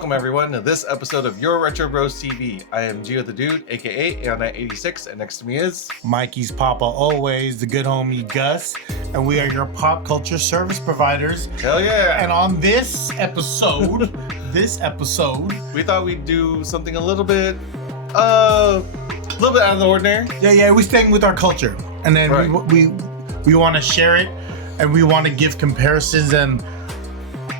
Welcome everyone to this episode of Your Retro Bros TV. I am Gio the Dude, aka Aeon86, and next to me is Mikey's Papa always, the good homie Gus, and we are your pop culture service providers. Hell yeah! And on this episode, we thought we'd do something a little bit out of the ordinary. Yeah, we're staying with our culture, and then we want to share it, and we want to give comparisons and.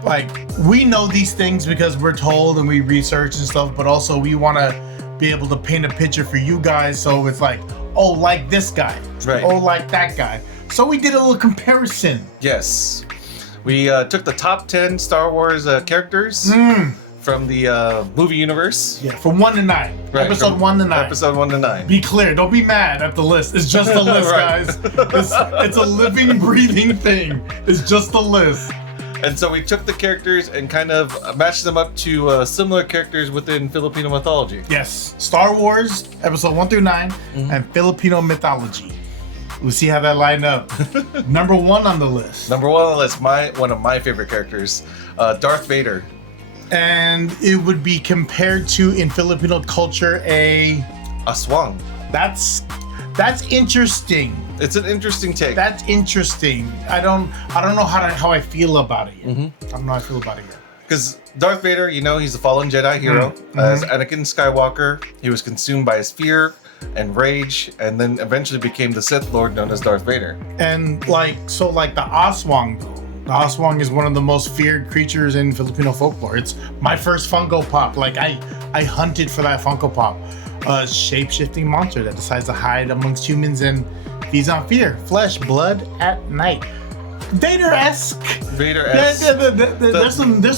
Like, we know these things because we're told and we research and stuff, but also we want to be able to paint a picture for you guys. So it's like, oh, like this guy. Right. Oh, like that guy. So we did a little comparison. Yes. We took the top 10 Star Wars characters from the movie universe. Yeah, from 1 to 9. Right, Episode 1 to 9. Episode 1 to 9. Be clear. Don't be mad at the list. It's just a list, guys. It's a living, breathing thing. It's just a list. And so we took the characters and kind of matched them up to similar characters within Filipino mythology. Yes, Star Wars, episode 1 through 9, and Filipino mythology. We'll see how that line up. Number 1 on the list. Number 1 on the list, one of my favorite characters, Darth Vader. And it would be compared to, in Filipino culture, a Aswang. That's interesting. It's an interesting take. That's interesting. I don't know how I feel about it yet. I don't know how I feel about it yet. Because Darth Vader, you know, he's a fallen Jedi hero. As Anakin Skywalker, he was consumed by his fear and rage, and then eventually became the Sith Lord known as Darth Vader. And like the Aswang, though. The Aswang is one of the most feared creatures in Filipino folklore. It's my first Funko Pop. Like I hunted for that Funko Pop. A shape-shifting monster that decides to hide amongst humans and feeds on fear, flesh, blood at night. Vader-esque. There's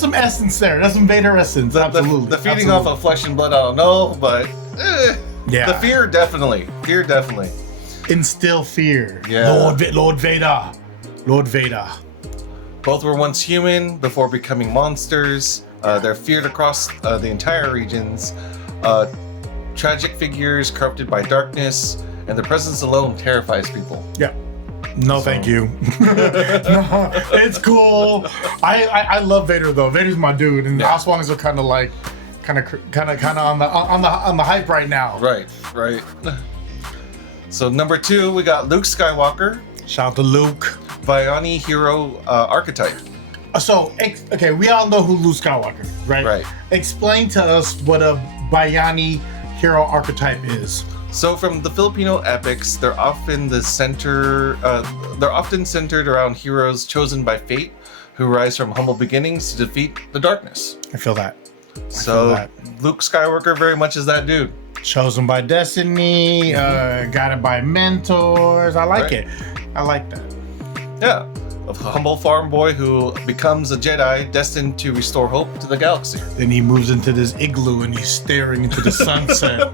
some essence there. There's some Vader essence. Absolutely. The feeding off of flesh and blood, I don't know, but yeah. The fear definitely. Instill fear. Yeah. Lord Vader. Both were once human before becoming monsters. They're feared across the entire regions. Tragic figures corrupted by darkness, and their presence alone terrifies people. Yeah. No, thank you. No, it's cool. I love Vader though. Vader's my dude, and the Aswangs are kind of on the hype right now. Right. So number 2, we got Luke Skywalker. Shout out to Luke. Bayani hero archetype. Okay, we all know who Luke Skywalker is, right? Right. Explain to us what a Bayani hero archetype is. So from the Filipino epics, they're often centered around heroes chosen by fate who rise from humble beginnings to defeat the darkness. I feel that. Luke Skywalker very much is that dude. Chosen by destiny, guided by mentors. I like it. I like that. Yeah. A humble farm boy who becomes a Jedi destined to restore hope to the galaxy. Then he moves into this igloo and he's staring into the sunset.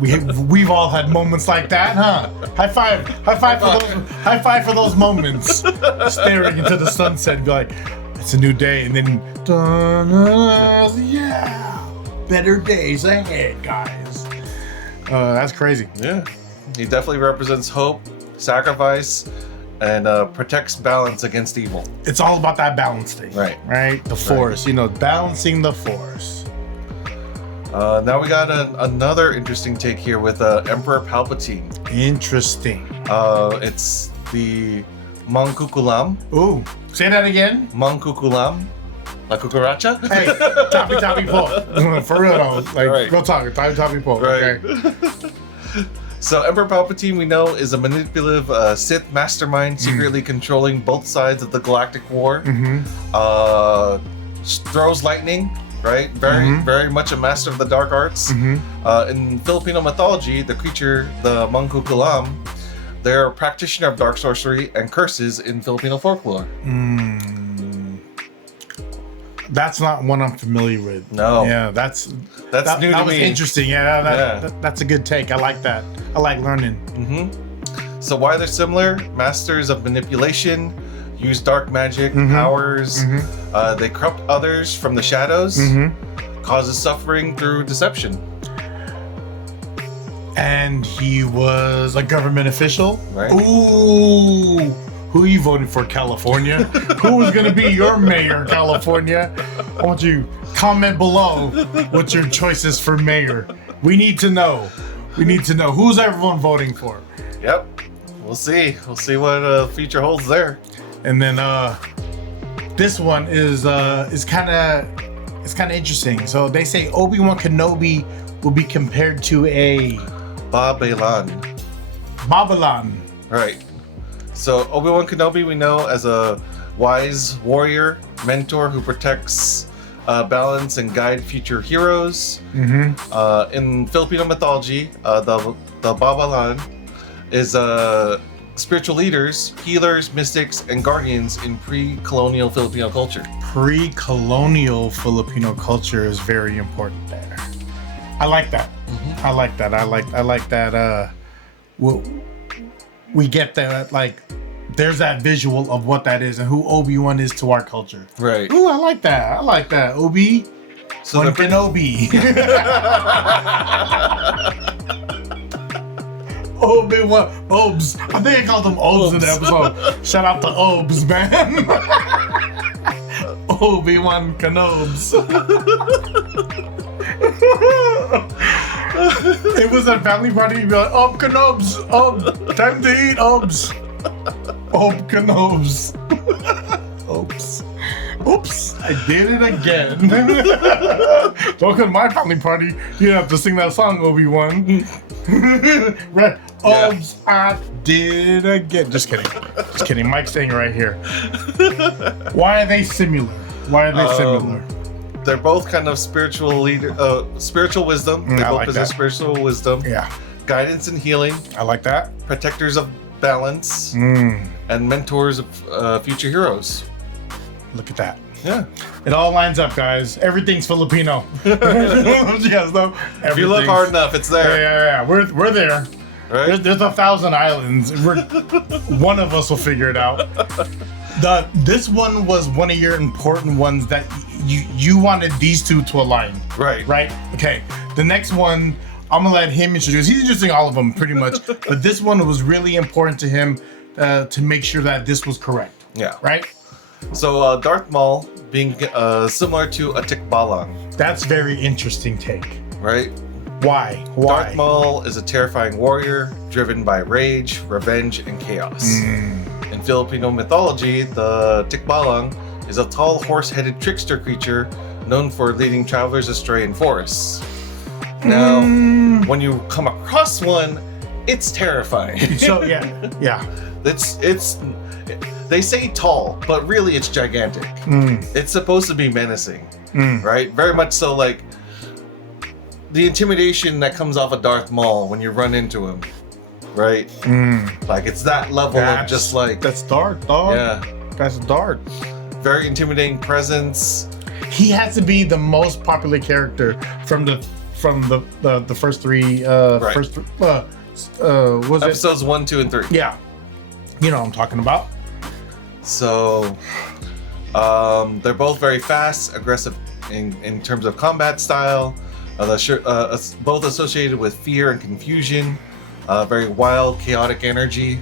We've all had moments like that, huh? High five for those moments. Staring into the sunset and be like, it's a new day, and then better days ahead, guys. That's crazy. Yeah. He definitely represents hope, sacrifice, and protects balance against evil. It's all about that balance thing. Right? The Force, balancing the Force. Now we got another interesting take here with Emperor Palpatine. Interesting. It's the Mangkukulam. Ooh, say that again. Mangkukulam. La cucaracha? Hey, toppy pull. For real though. Real talk, toppy pull. Right. Okay. So Emperor Palpatine, we know, is a manipulative Sith mastermind secretly controlling both sides of the galactic war. Throws lightning, right? Very much a master of the dark arts. In Filipino mythology, the creature, the Mangkukulam, they're a practitioner of dark sorcery and curses in Filipino folklore. That's not one I'm familiar with. No. Yeah, that's new that to was me. Interesting. Yeah, that's a good take. I like that. I like learning. So why they're similar? Masters of manipulation, use dark magic powers. They corrupt others from the shadows, causes suffering through deception. And he was a government official. Right. Ooh. Who you voting for, California? Who is going to be your mayor, California? I want you Comment below what your choice is for mayor. We need to know. We need to know. Who's everyone voting for? Yep. We'll see. We'll see what future holds there. And then this one is kind of interesting. So they say Obi-Wan Kenobi will be compared to a Babylon. Right. So Obi-Wan Kenobi we know as a wise warrior, mentor who protects, balance, and guide future heroes. In Filipino mythology, the Babylon is spiritual leaders, healers, mystics, and guardians in pre-colonial Filipino culture. Pre-colonial Filipino culture is very important there. I like that. I like that. I like that. We get that, like, there's that visual of what that is and who Obi-Wan is to our culture. Right. Ooh, I like that. I like that. Obi-Wan Kenobi. Obi-Wan Obs. I think I called him Obs in the episode. Shout out to Obs, man. Obi-Wan Kenobs. It was a family party. You'd be like, "Oh, Kenobs, time to eat, Obs, Kenobs." Oops, I did it again. Welcome to my family party. You have to sing that song, Obi-Wan. Right? Obs, I did it again. Just kidding. Mike's saying right here. Why are they similar? They're both kind of spiritual wisdom. They both like possess that. spiritual wisdom. Yeah, Guidance and healing. I like that. Protectors of balance. And mentors of future heroes. Look at that. Yeah. It all lines up, guys. Everything's Filipino. Yes, no. If you look hard enough, it's there. Yeah. We're there. Right? There's 1,000 islands. One of us will figure it out. This one was one of your important ones that you wanted these two to align. Right. Okay. The next one, I'm gonna let him introduce. He's introducing all of them pretty much, but this one was really important to him to make sure that this was correct. Yeah. Right. So Darth Maul being similar to a Tikbalang. That's very interesting take. Right. Why? Darth Maul is a terrifying warrior driven by rage, revenge, and chaos. In Filipino mythology, the Tikbalang is a tall, horse-headed trickster creature known for leading travelers astray in forests. Now, when you come across one, it's terrifying. So yeah. It's they say tall, but really it's gigantic. It's supposed to be menacing, right? Very much so, like the intimidation that comes off of Darth Maul when you run into him, right? Like it's that level of just like that's Darth, dog. Yeah, that's Darth. Very intimidating presence. He has to be the most popular character from the first three was Episodes 1, 2, and 3. Yeah, you know what I'm talking about. So they're both very fast, aggressive in terms of combat style. Both associated with fear and confusion. Very wild, chaotic energy.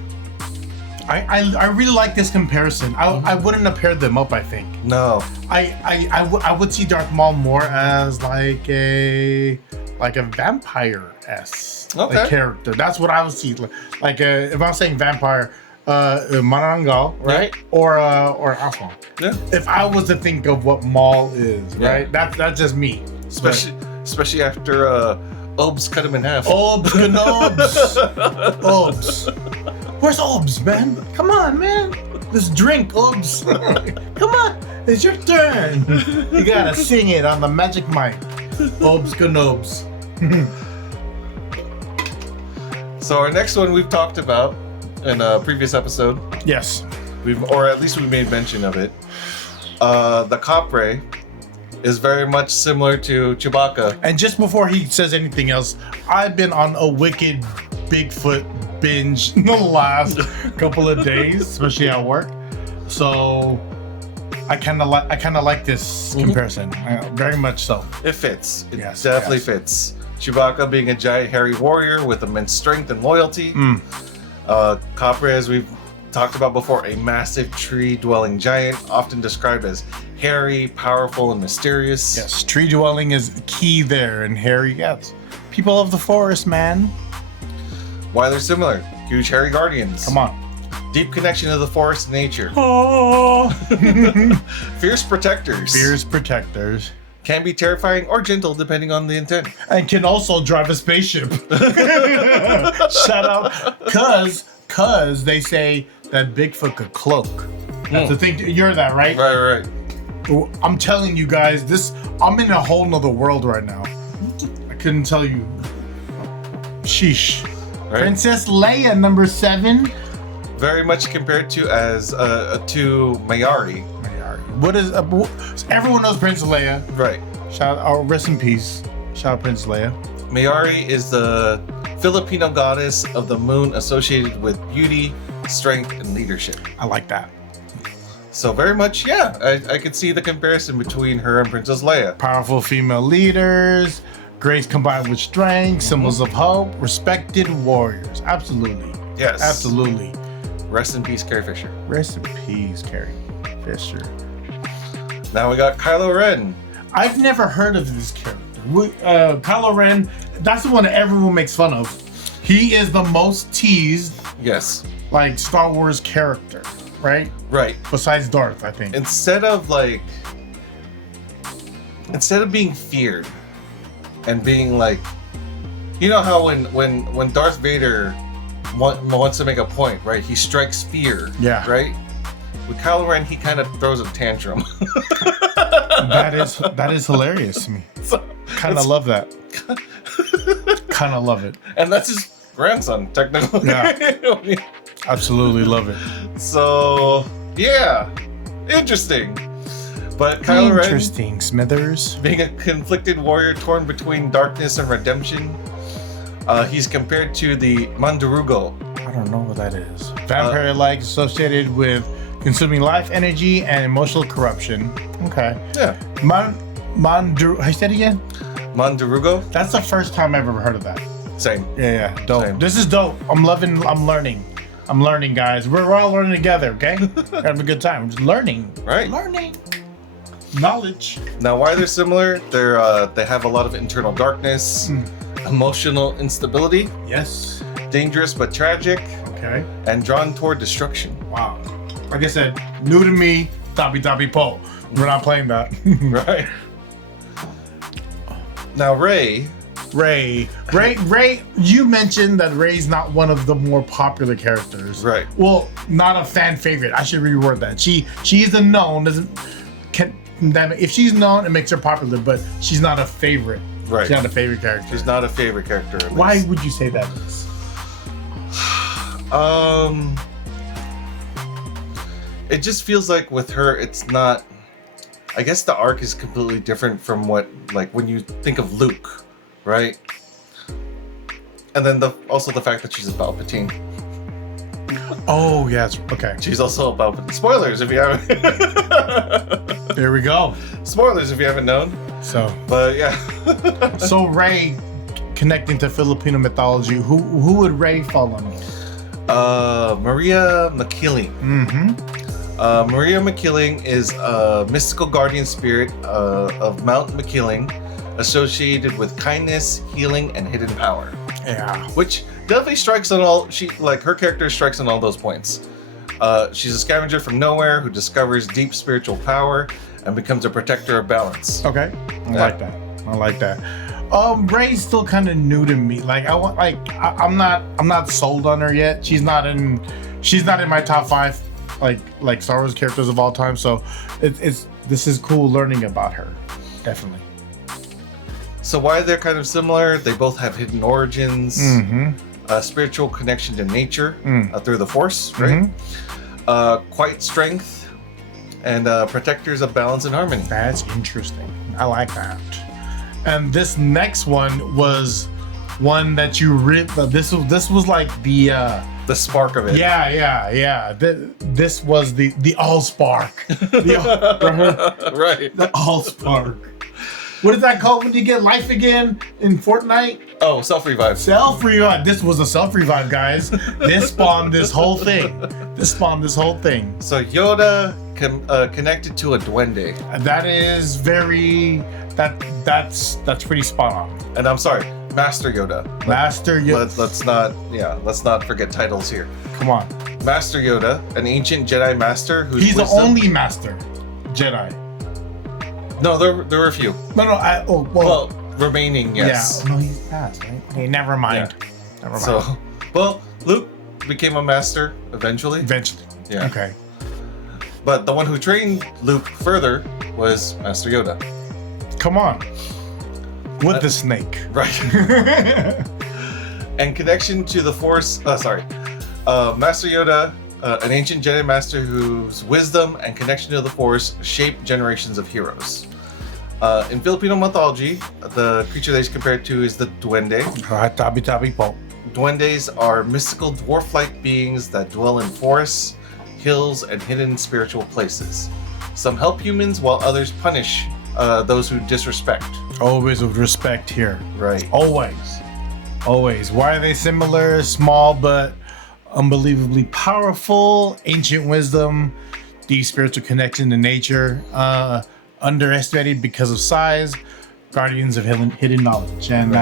I really like this comparison. I wouldn't have paired them up, I think. No. I would see Darth Maul more as like a vampire-esque character. That's what I would see. Like if I'm saying vampire, Manananggal, right? Yeah. Or Aswang. Yeah. If I was to think of what Maul is, right? Yeah. That's just me. Especially after Obs cut him in half. Obs and Obs. Obs. Where's Obs, man? Come on, man. Let's drink, Obs. Come on. It's your turn. You gotta sing it on the magic mic. Obs Canobs. So our next one we've talked about in a previous episode. Yes. Or at least we made mention of it. The Kapre is very much similar to Chewbacca. And just before he says anything else, I've been on a wicked Bigfoot binge in the last couple of days, especially at work. So I kind of like this comparison, very much so. It fits. It definitely fits. Chewbacca being a giant hairy warrior with immense strength and loyalty. Kapre, as we've talked about before, a massive tree-dwelling giant, often described as hairy, powerful, and mysterious. Yes, tree dwelling is key there, and hairy, yes. People of the forest, man. Why they're similar? Huge hairy guardians. Come on. Deep connection to the forest and nature. Oh. Fierce protectors. Fierce protectors. Can be terrifying or gentle depending on the intent. And can also drive a spaceship. Shout out. Cause they say that Bigfoot could cloak. That's the thing. You're that, right? Right. I'm telling you guys, I'm in a whole nother world right now. I couldn't tell you. Sheesh. Right? Princess Leia, number 7. Very much compared to Mayari. What is everyone knows Princess Leia? Right. Rest in peace. Shout out Princess Leia. Mayari is the Filipino goddess of the moon associated with beauty, strength, and leadership. I like that. So very much, yeah, I could see the comparison between her and Princess Leia. Powerful female leaders, grace combined with strength, symbols of hope, respected warriors. Absolutely. Yes. Absolutely. Rest in peace, Carrie Fisher. Rest in peace, Carrie Fisher. Now we got Kylo Ren. I've never heard of this character. Kylo Ren, that's the one that everyone makes fun of. He is the most teased, Yes. like, Star Wars character, right? Right. Besides Darth, I think. Instead of being feared and being like, you know how when Darth Vader wants to make a point, right? He strikes fear. Yeah. Right? With Kylo Ren, he kind of throws a tantrum. That is hilarious to me. Kind of love that. Kind of love it. And that's his grandson, technically. Yeah. Absolutely love it. So, yeah. Interesting. But Kylo Ren, Interesting, Smithers. being a conflicted warrior torn between darkness and redemption, he's compared to the Mandarugo. I don't know what that is. Vampire-like, associated with consuming life energy and emotional corruption. Okay. Yeah. How you said it again? Mandarugo? That's the first time I've ever heard of that. Same. Yeah. Dope. Same. This is dope. I'm learning. I'm learning, guys. We're all learning together, okay? Having a good time. Just learning. Right. Learning. Knowledge. Now, why they're similar? They have a lot of internal darkness, emotional instability, Yes. dangerous but tragic, Okay. and drawn toward destruction. Wow. Like I said, new to me, Tabi Po. We're not playing that. Right. Now, Rey. Ray, you mentioned that Ray's not one of the more popular characters. Right. Well, not a fan favorite. I should reword that. She's a known, if she's known, it makes her popular, but she's not a favorite. Right. She's not a favorite character. She's not a favorite character. at Why least. would you say that, Liz? It just feels like with her, it's not. I guess the arc is completely different from what, like, when you think of Luke, right? And then also the fact that she's a Palpatine. Oh, yes. Okay. She's also a Palpatine. Spoilers if you haven't. There we go. Spoilers if you haven't known. So yeah. so Ray, connecting to Filipino mythology, who would Ray fall under? Maria McKilling. Mm-hmm. Maria McKilling is a mystical guardian spirit of Mount McKilling, associated with kindness, healing, and hidden power. Yeah. Which definitely strikes on all. Her character strikes on all those points. She's a scavenger from nowhere who discovers deep spiritual power and becomes a protector of balance. Okay. I like that. Ray's still kind of new to me. Like I'm not sold on her yet. She's not in my top 5 like Star Wars characters of all time. So this is cool learning about her. Definitely. So why they're kind of similar? They both have hidden origins, a spiritual connection to nature through the Force, right? Quiet strength, and protectors of balance and harmony. That's interesting. I like that. And this next one was one that you read. This was like the spark of it. Yeah. This was the all spark. Right. The all spark. What is that called when you get life again in Fortnite? Oh, self-revive. Self-revive. This was a self-revive, guys. This spawned this whole thing. So Yoda, connected to a Duwende. That is very that's pretty spot on. And I'm sorry, Master Yoda. Master Yoda. Let's not forget titles here. Come on. Master Yoda, an ancient Jedi master who's He's the only master Jedi. No, there were a few. Well, remaining, yes. Yeah. No, he's passed, right? Okay, never mind. Yeah. Never mind. So, well, Luke became a master eventually. Yeah. Okay. But the one who trained Luke further was Master Yoda. Come on. With the snake. Right. And connection to the Force. Master Yoda, an ancient Jedi master whose wisdom and connection to the Force shaped generations of heroes. In Filipino mythology, the creature that he's compared to is the Duwende. Duendes are mystical dwarf-like beings that dwell in forests, hills, and hidden spiritual places. Some help humans while others punish those who disrespect. Always with respect here. Right. Always. Why are they similar? Small but unbelievably powerful. Ancient wisdom. Deep spiritual connection to nature. Underestimated because of size. Guardians of hidden knowledge. And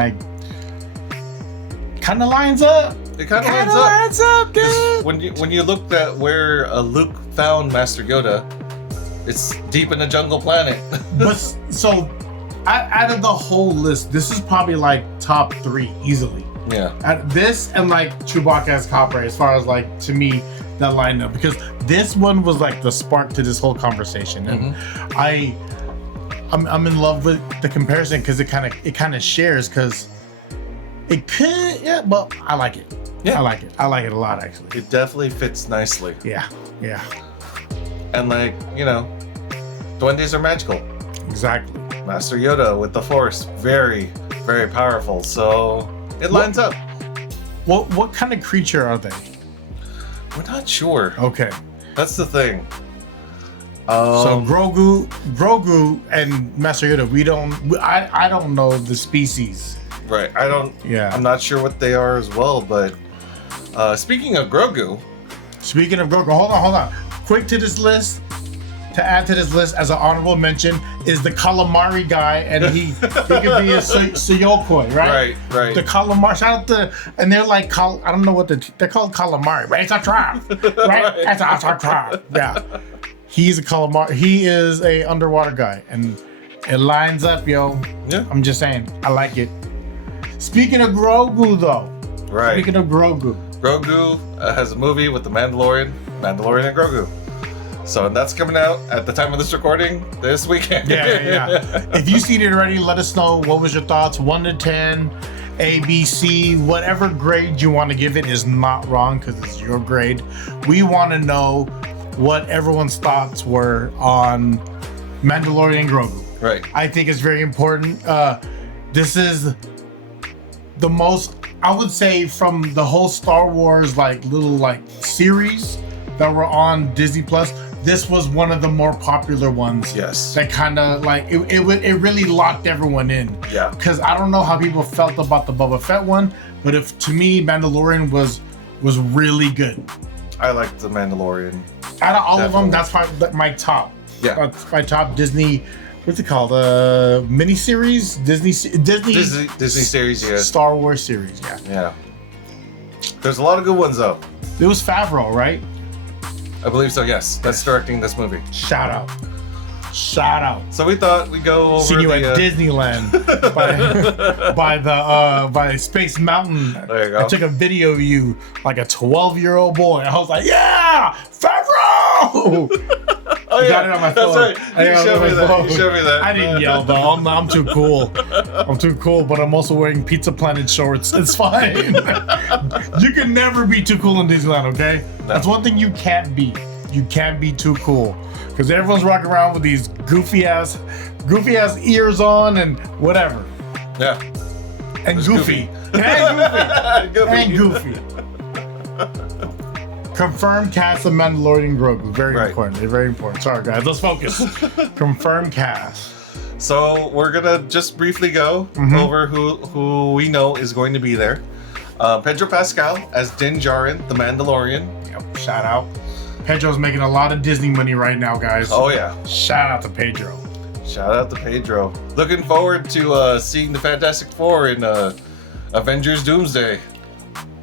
kind of lines up. It kind of lines up, dude. When you looked at where Luke found Master Yoda, it's deep in the jungle planet. But so, out of the whole list, this is probably like top 3 easily. Yeah. This and like Chewbacca as Kapre, as far as like to me that lineup, because this one was like the spark to this whole conversation, and I'm in love with the comparison because it kind of shares because. It could, but I like it. Yeah. I like it. I like it a lot, actually. It definitely fits nicely. Yeah. And Dwendes are magical. Exactly. Master Yoda with the Force, very, very powerful. So it lines up. What kind of creature are they? We're not sure. Okay. That's the thing. So Grogu and Master Yoda, I don't know the species. Right. I'm not sure what they are as well, but speaking of Grogu, hold on. Quick to add to this list as an honorable mention is the calamari guy, and he could be a Suyokoi, right? Right. The calamari, shout out to, and they're like, I don't know what they're called calamari, right? It's a trap, right? It's a trap. Yeah. He's a calamari. He is a underwater guy, and it lines up, yo. Yeah. I'm just saying, I like it. Speaking of Grogu, though. Right. Speaking of Grogu. Grogu has a movie with the Mandalorian and Grogu. So that's coming out at the time of this recording this weekend. Yeah. If you've seen it already, let us know. What was your thoughts? 1 to 10, A, B, C, whatever grade you want to give it is not wrong because it's your grade. We want to know what everyone's thoughts were on Mandalorian Grogu. Right. I think it's very important. This is the most, I would say, from the whole Star Wars little series that were on Disney Plus. This was one of the more popular ones. Yes. That kind of it really locked everyone in. Yeah. Because I don't know how people felt about the Boba Fett one, but to me, Mandalorian was really good. I liked the Mandalorian. Out of all of them, that's my top. Yeah. That's my top Disney. What's it called? Miniseries? Disney series, yeah. Star Wars series, yeah. Yeah. There's a lot of good ones though. It was Favreau, right? I believe so, yes. That's directing this movie. Shout out. So we thought we'd go over Seen you at Disneyland by Space Mountain. There you go. I took a video of you like a 12-year-old boy. I was like, yeah, Favreau! Oh, yeah. Got it on my phone. That's right. You showed me that. I didn't yell though. I'm too cool. But I'm also wearing Pizza Planet shorts. It's fine. You can never be too cool in Disneyland, okay? No. That's one thing you can't be. You can't be too cool. Because everyone's rocking around with these goofy ass ears on and whatever. Yeah. And goofy. And goofy. Confirmed cast of Mandalorian Grogu. Very important. Sorry, guys. Let's focus. Confirmed cast. So we're gonna just briefly go over who we know is going to be there. Pedro Pascal as Din Djarin, the Mandalorian. Yep. Shout out. Pedro's making a lot of Disney money right now, guys. Oh yeah. Shout out to Pedro. Shout out to Pedro. Looking forward to seeing the Fantastic Four in Avengers Doomsday.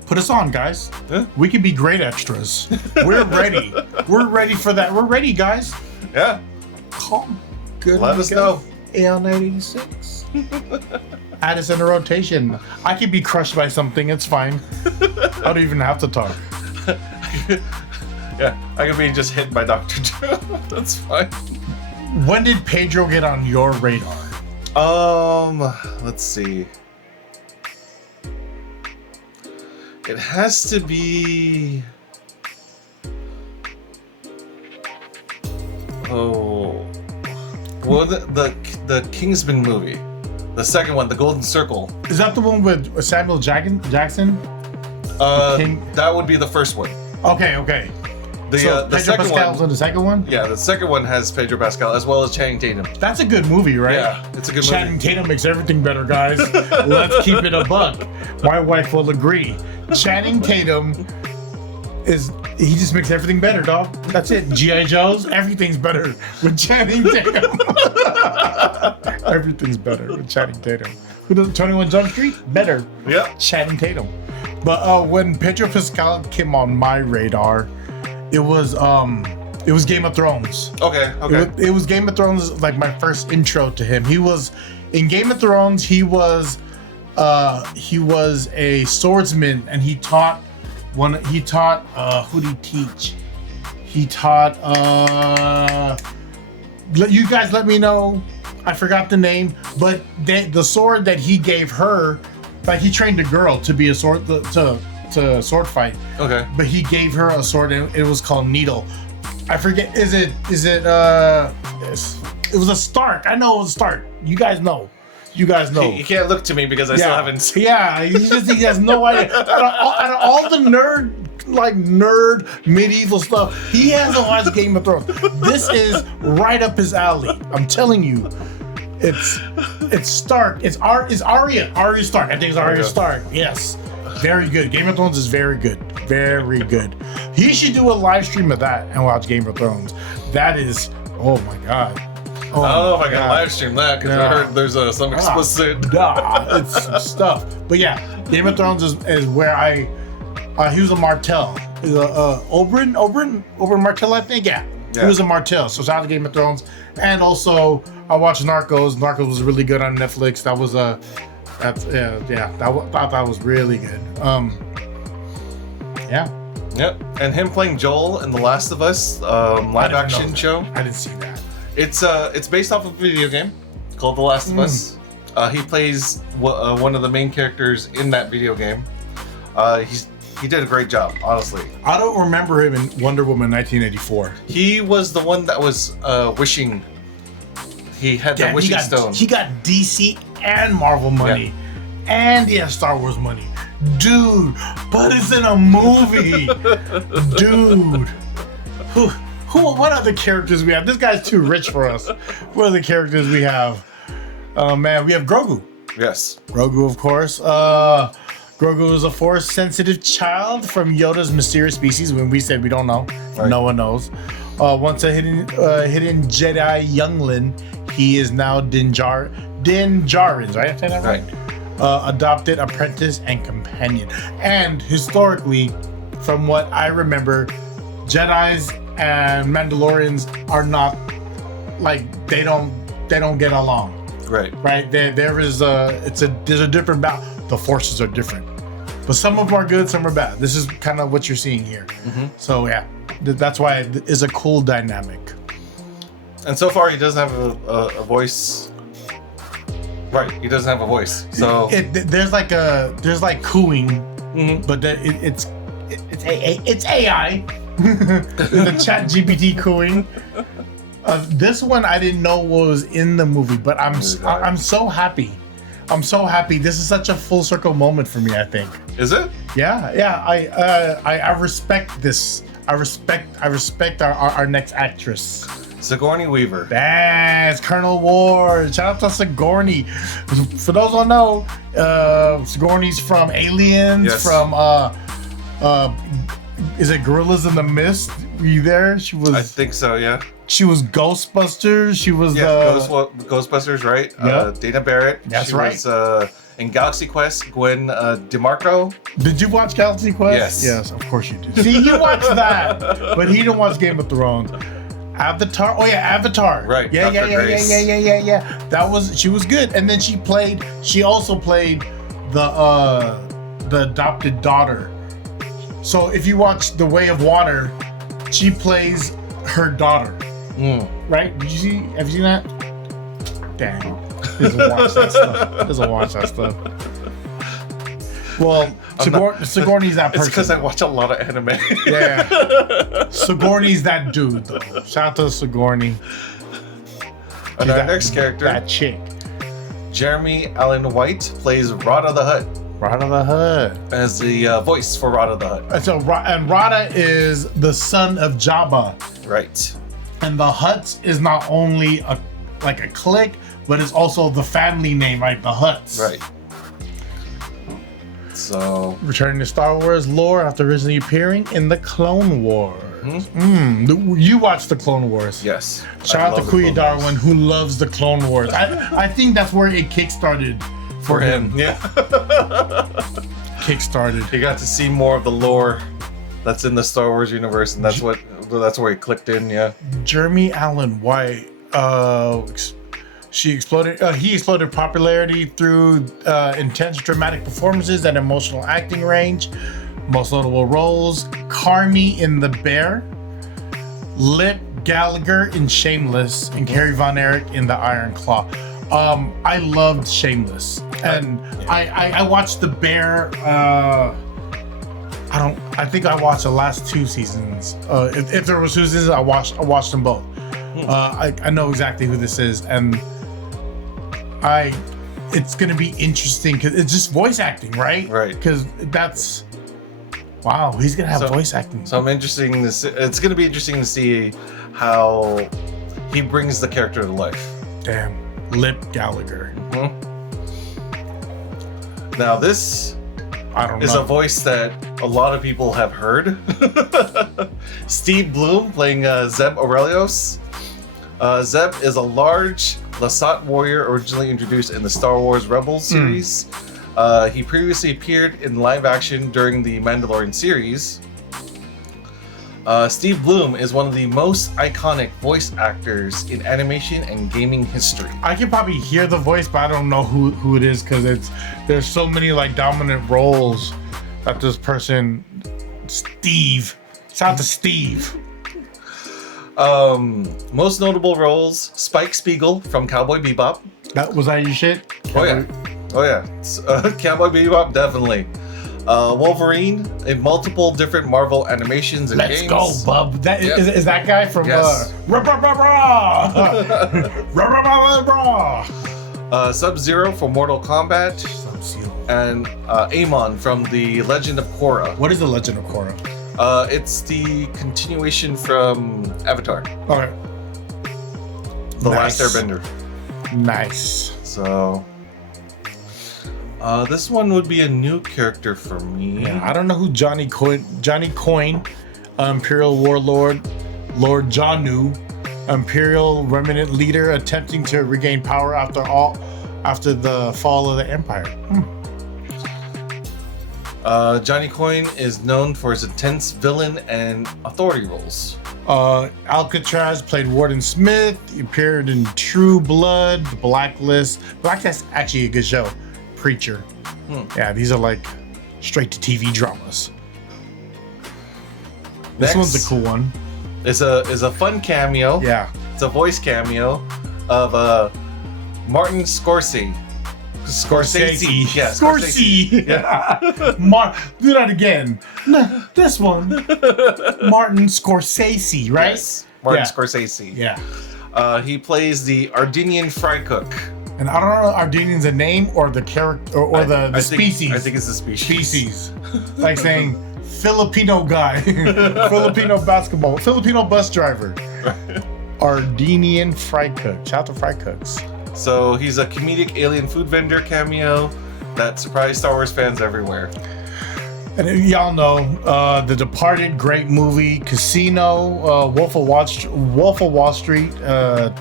Put us on, guys. Huh? We can be great extras. We're ready. We're ready for that. We're ready, guys. Yeah. Calm. Good. Let us know. AL986. Add us in a rotation. I could be crushed by something. It's fine. I don't even have to talk. Yeah, I could be just hit by Dr. Doom. That's fine. When did Pedro get on your radar? Let's see. It has to be. Oh, well, the Kingsman movie, the second one, the Golden Circle. Is that the one with Samuel Jackson? That would be the first one. Okay. The Pedro second Pascal's one. in the second one? Yeah, the second one has Pedro Pascal as well as Channing Tatum. That's a good movie, right? Yeah, it's a good Channing movie. Tatum makes everything better, guys. Let's keep it a buck. My wife will agree. Channing Tatum he just makes everything better, dog. That's it. G.I. Joe's, everything's better with Channing Tatum. Everything's better with Channing Tatum. Who does 21 Jump Street? Better. Yep. Channing Tatum. But when Pedro Pascal came on my radar, it was Game of Thrones. Okay. It was Game of Thrones, like my first intro to him. He was in Game of Thrones. He was a swordsman, and he taught who did he teach? He taught you guys let me know. I forgot the name, but the sword that he gave her, like he trained a girl to be a sword to sword fight. Okay. But he gave her a sword and it was called Needle. I forget. It was a Stark. I know it was a Stark. You guys know. You can't look to me because I still haven't seen. Yeah, he has no idea. Out of all the nerd medieval stuff, he hasn't watched Game of Thrones. This is right up his alley. I'm telling you. It's Stark. It's Arya. Arya Stark. I think it's Arya Stark. Yes. Very good. Game of Thrones is very good. Very good. He should do a live stream of that and watch Game of Thrones. That is, oh my God. I don't know if I can live stream that because I heard there's some explicit. It's some stuff. But yeah, Game of Thrones is where he was a Martell. Oberyn Martell, I think. Yeah. He was a Martell. So shout out to Game of Thrones. And also, I watched Narcos. Narcos was really good on Netflix. That was that was really good. Yeah. Yep. And him playing Joel in The Last of Us live action show. I didn't see that. It's based off of a video game called The Last of Us. He plays one of the main characters in that video game. He did a great job, honestly. I don't remember him in Wonder Woman 1984. He was the one that was wishing. He had the wishing stone. He got DC and Marvel money, and he has Star Wars money, dude. But it's in a movie, dude. What other characters we have? This guy's too rich for us. What other characters we have? Oh man, we have Grogu. Yes. Grogu, of course. Grogu is a force-sensitive child from Yoda's mysterious species. When we said we don't know, no one knows. Once a hidden Jedi youngling, he is now Din Djarin's, right? I say that right? Adopted apprentice and companion. And historically, from what I remember, Jedis and Mandalorians are not like they don't get along. Right. There's a different balance. The forces are different, but some of them are good, some are bad. This is kind of what you're seeing here. So yeah, that's why it is a cool dynamic. And so far, he doesn't have a voice. Right, he doesn't have a voice. So there's like cooing, but it's AI. The Chat GPT cooing. This one I didn't know was in the movie, but I'm so happy. I'm so happy. This is such a full circle moment for me, I think. Is it? Yeah. I respect this. I respect our next actress. Sigourney Weaver. That's Colonel Ward. Shout out to Sigourney. For those who don't know, Sigourney's from Aliens, from is it Gorillas in the Mist? Were you there? She was. I think so. Yeah. She was Ghostbusters. She was Ghostbusters, right? Yep. Dana Barrett. That's she right. Was in Galaxy Quest. Gwen DeMarco. Did you watch Galaxy Quest? Yes. Yes, of course you did. See, you watched that, but he didn't watch Game of Thrones. Avatar. Oh yeah, Avatar. Right. Yeah, Dr. Grace. yeah. That was. She was good, and then she also played the adopted daughter. So if you watch The Way of Water, she plays her daughter. Right? Have you seen that? Damn. Doesn't watch that stuff. Well, Sigourney's that person. It's because I watch a lot of anime. Yeah. Sigourney's that dude, though. Shout out to Sigourney. And our next character, that chick. Jeremy Allen White, plays Rada the Hutt. Rada the Hutt. As the voice for Rada the Hutt. And Rada is the son of Jabba. Right. And the Hutts is not only a clique, but it's also the family name, right? The Hutts. Right. So, returning to Star Wars lore after originally appearing in the Clone Wars. You watched the Clone Wars. Yes. Shout out to Kuya Darwin, who loves the Clone Wars. I think that's where it kickstarted for him. Yeah. Kickstarted. He got to see more of the lore that's in the Star Wars universe, and that's where he clicked in. Yeah. Jeremy Allen White. He exploded popularity through intense dramatic performances and emotional acting range. Most notable roles: Carmy in The Bear, Lip Gallagher in Shameless, and Carrie Von Erich in The Iron Claw. I loved Shameless, and I watched The Bear. I think I watched the last 2 seasons. If there was 2 seasons, I watched them both. I know exactly who this is, and it's gonna be interesting because it's just voice acting, right? Right. Because that's he's gonna have voice acting. So it's gonna be interesting to see how he brings the character to life. Damn, Lip Gallagher. Now this is a voice that a lot of people have heard. Steve Bloom playing Zeb Aurelios. Zeb is a large Lasat warrior originally introduced in the Star Wars Rebels series. He previously appeared in live action during the Mandalorian series. Steve Bloom is one of the most iconic voice actors in animation and gaming history. I can probably hear the voice, but I don't know who it is because there's so many dominant roles that this person, Steve. Shout out to Steve. Most notable roles: Spike Spiegel from Cowboy Bebop. Was that your shit? Oh yeah. Cowboy Bebop, definitely. Wolverine in multiple different Marvel animations and games. Let's go, bub. Is that guy from Sub-Zero for Mortal Kombat. And Amon from The Legend of Korra. What is The Legend of Korra? It's the continuation from Avatar. Okay. The Last Airbender. Nice. So, this one would be a new character for me. Yeah, I don't know who Johnny Coin, Imperial Warlord, Lord Janu, Imperial Remnant leader attempting to regain power after the fall of the Empire. Johnny Coin is known for his intense villain and authority roles. Alcatraz played Warden Smith. He appeared in True Blood, The Blacklist. Blacklist actually a good show. Preacher. Yeah, these are straight to TV dramas. This one's a cool one. Is a fun cameo. Yeah. It's a voice cameo of Martin Scorsese. Yeah, Scorsese. Yeah. Do that again. No, this one. Martin Scorsese, right? Yes. Martin Scorsese. Yeah. He plays the Ardenian fry cook. And I don't know if Ardenian's a name or the character or the species. I think it's the species. Like saying Filipino guy, Filipino bus driver. Ardenian fry cook. Shout out to fry cooks. So he's a comedic alien food vendor cameo that surprised Star Wars fans everywhere. And y'all know, The Departed, great movie. Casino, Wolf of Wall Street,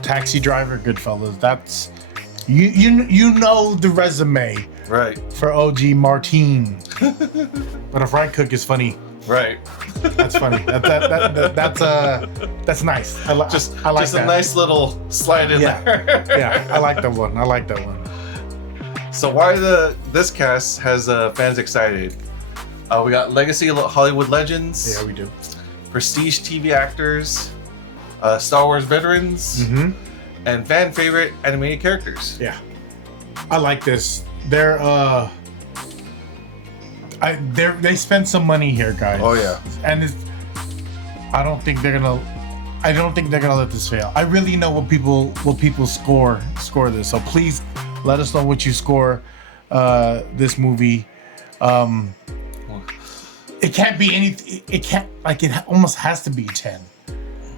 Taxi Driver, Goodfellas. That's you know the resume, Right. for OG Martin. But a fried cook is funny. Right. That's funny. That's nice. I like Just that. a nice little slide in there. Yeah, I like that one. So why this cast has fans excited? We got legacy Hollywood legends. Yeah, we do. Prestige TV actors, Star Wars veterans, and fan favorite animated characters. Yeah, I like this. They spent some money here, guys. Oh yeah. And I don't think they're gonna let this fail. I really know what people score this. So please let us know what you score this movie. It can't be anything. It can't, like, it almost has to be 10.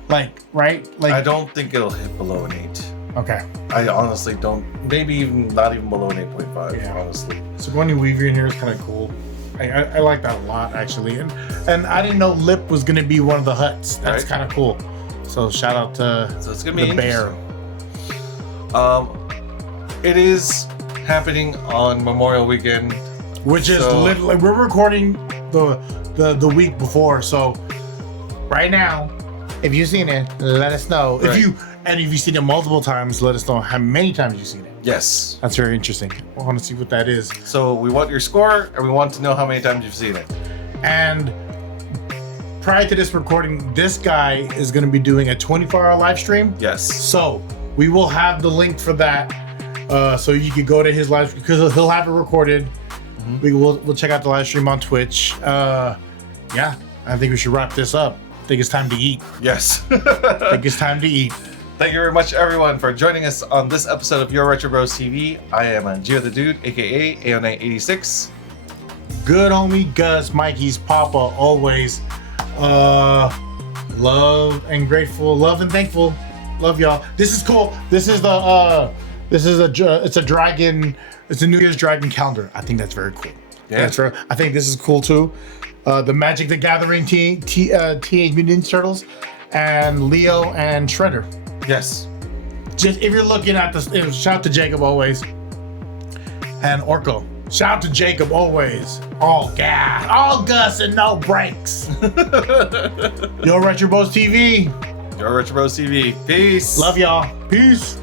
Like, right? Like, I don't think it'll hit below an 8. Okay. I honestly don't. Maybe not even below an 8.5. Yeah. Honestly. Sigourney Weaver in here is kind of cool. I like that a lot, actually. And I didn't know Lip was gonna be one of the Hutts. That's Right. kind of cool. So shout out to So it's gonna be the bear. It is happening on Memorial Weekend. Which is literally, we're recording the week before. So right now, if you've seen it, let us know. Right. If you've seen it multiple times, let us know how many times you've seen it. Yes. That's very interesting. I want to see what that is. So we want your score, and we want to know how many times you've seen it. And prior to this recording, this guy is going to be doing a 24-hour live stream. Yes. So we will have the link for that, so you can go to his live, because he'll have it recorded. We'll check out the live stream on Twitch. Yeah, I think we should wrap this up. I think it's time to eat. Yes. I think it's time to eat. Thank you very much, everyone, for joining us on this episode of Your Retro Bros TV. I am Gio the Dude, aka AO986. Good homie Gus, Mikey's Papa, always. Love and grateful, love and thankful. Love y'all. This is cool. This is it's a dragon. It's a New Year's dragon calendar. I think that's very cool. Yeah. I think this is cool too. The Magic the Gathering Teenage Mutant Ninja Turtles, and Leo and Shredder. Yes. Just if you're looking at this, shout out to Jacob always, and Orko. Shout out to Jacob always. All gas, all Gus, and no brakes. Yo, Retro Bros TV. Your Retro Bros TV. Peace. Love y'all. Peace.